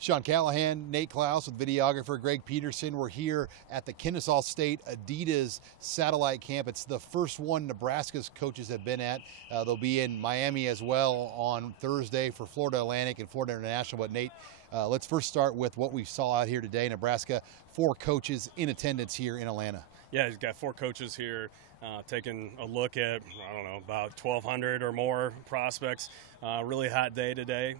Sean Callahan, Nate Klaus with videographer Greg Peterson. We're here at the Kennesaw State Adidas satellite camp. It's the first one Nebraska's coaches have been at. They'll be in Miami as well on Thursday for Florida Atlantic and Florida International. But Nate, let's first start with what we saw out here today. Nebraska, 4 coaches in attendance here in Atlanta. Yeah, he's got 4 coaches here taking a look at, I don't know, about 1,200 or more prospects. Really hot day today.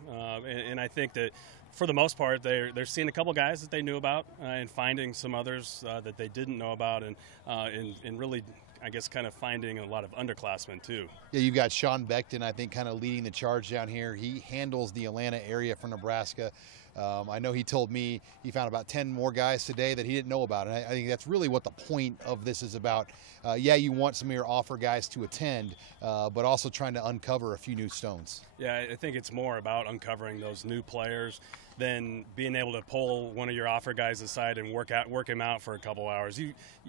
And I think that for the most part, they're seeing a couple guys that they knew about and finding some others that they didn't know about, and really, I guess, kind of finding a lot of underclassmen too. Yeah, you've got Sean Beckton, I think, kind of leading the charge down here. He handles the Atlanta area for Nebraska. I know he told me he found about 10 more guys today that he didn't know about, and I think that's really what the point of this is about. Yeah, you want some of your offer guys to attend, but also trying to uncover a few new stones. Yeah, I think it's more about uncovering those new players than being able to pull one of your offer guys aside and work him out for a couple hours.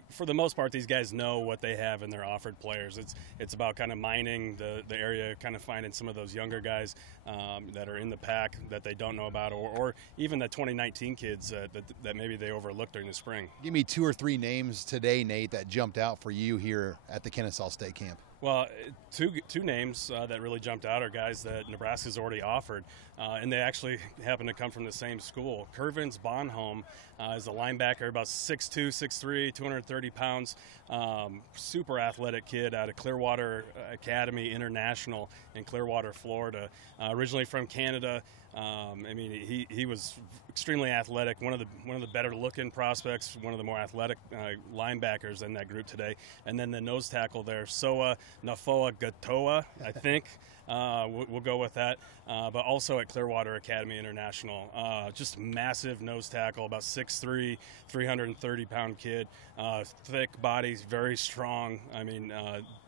For the most part, these guys know what they have in their offered players. It's about kind of mining the area, kind of finding some of those younger guys that are in the pack that they don't know about, or even the 2019 kids that maybe they overlooked during the spring. Give me 2 or 3 names today, Nate, that jumped out for you here at the Kennesaw State camp. Well, two names that really jumped out are guys that Nebraska's already offered, and they actually happen to come from the same school. Kervins Bonholm is a linebacker, about 6'2", 6'3", 230 pounds, super athletic kid out of Clearwater Academy International in Clearwater, Florida. Originally from Canada. I mean, he was extremely athletic, one of the better looking prospects, one of the more athletic linebackers in that group today. And then the nose tackle there, Soa Nafoa Gatoa, I think. We'll go with that. But also at Clearwater Academy International. Just massive nose tackle, about 6'3", 330-pound kid. Thick body, very strong. I mean,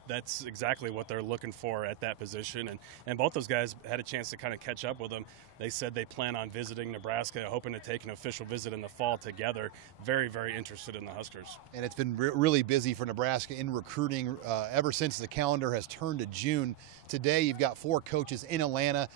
that's exactly what they're looking for at that position. And both those guys had a chance to kind of catch up with them. They said they plan on visiting Nebraska, hoping to take an official visit in the fall together. Very, very interested in the Huskers. And it's been really busy for Nebraska in recruiting ever since the calendar has turned to June. Today you've got 4 coaches in Atlanta.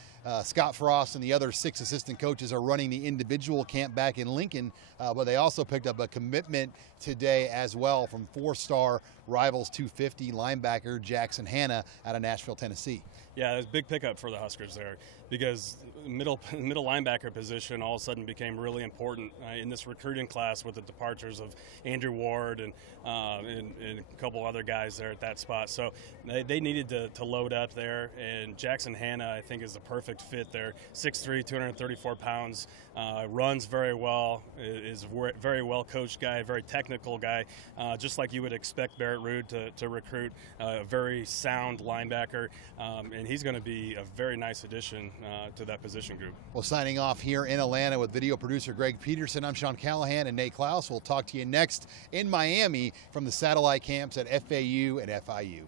Scott Frost and the other 6 assistant coaches are running the individual camp back in Lincoln, but they also picked up a commitment today as well from 4-star Rivals 250 linebacker Jackson Hanna out of Nashville, Tennessee. Yeah, it was a big pickup for the Huskers there because middle linebacker position all of a sudden became really important in this recruiting class with the departures of Andrew Ward and a couple other guys there at that spot. So they needed to load up there, and Jackson Hanna, I think, is the perfect fit there. 6'3", 234 pounds, runs very well, is a very well coached guy, very technical guy, just like you would expect Barrett Ruud to recruit, a very sound linebacker, and he's going to be a very nice addition to that position group. Well, signing off here in Atlanta with video producer Greg Peterson, I'm Sean Callahan and Nate Klaus. We'll talk to you next in Miami from the satellite camps at FAU and FIU.